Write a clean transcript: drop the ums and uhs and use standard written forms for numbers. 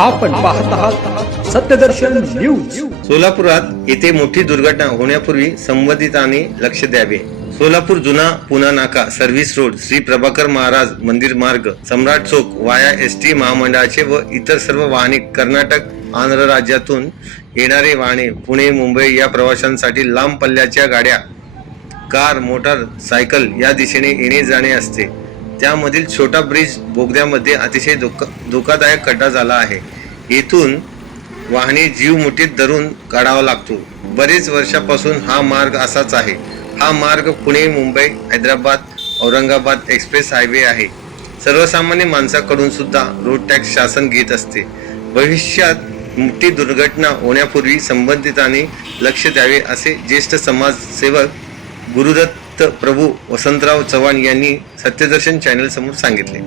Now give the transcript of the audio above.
आपण पाहत आहात सत्यदर्शन न्यूज। सोलापुरात येथे मोठी दुर्घटना होण्यापूर्वी संबंधितांनी लक्ष द्यावे। सोलापूर जुना पुणा नाका सर्व्हिस रोड श्री प्रभाकर महाराज मंदिर मार्ग सम्राट चौक वाया एसटी महामंडळाचे व इतर सर्व वाहने कर्नाटक आंध्र राज्यातून येणारे वाहने पुणे मुंबई या प्रवाशांसाठी लांब पल्ल्याच्या गाड्या कार मोटार सायकल या दिशेने येणे जाणे असते। त्यामधील छोटा ब्रिज बोगद्यामध्ये अतिशय धोकादायक खड्डा झाला आहे। येथून वाहने जीव मुठीत धरून काढावा लागतो। बरेच वर्षापासून हा मार्ग असाच आहे। हा मार्ग पुणे मुंबई हैदराबाद औरंगाबाद एक्सप्रेस हायवे आहे। सर्वसामान्य माणसाकडून सुद्धा रोड टॅक्स शासन घेत असते। भविष्यात मोठी दुर्घटना होण्यापूर्वी संबंधितांनी लक्ष द्यावे असे ज्येष्ठ समाजसेवक गुरुदत्त प्रभू वसंतराव चव्हाण यांनी सत्यदर्शन चॅनल समोर सांगितले।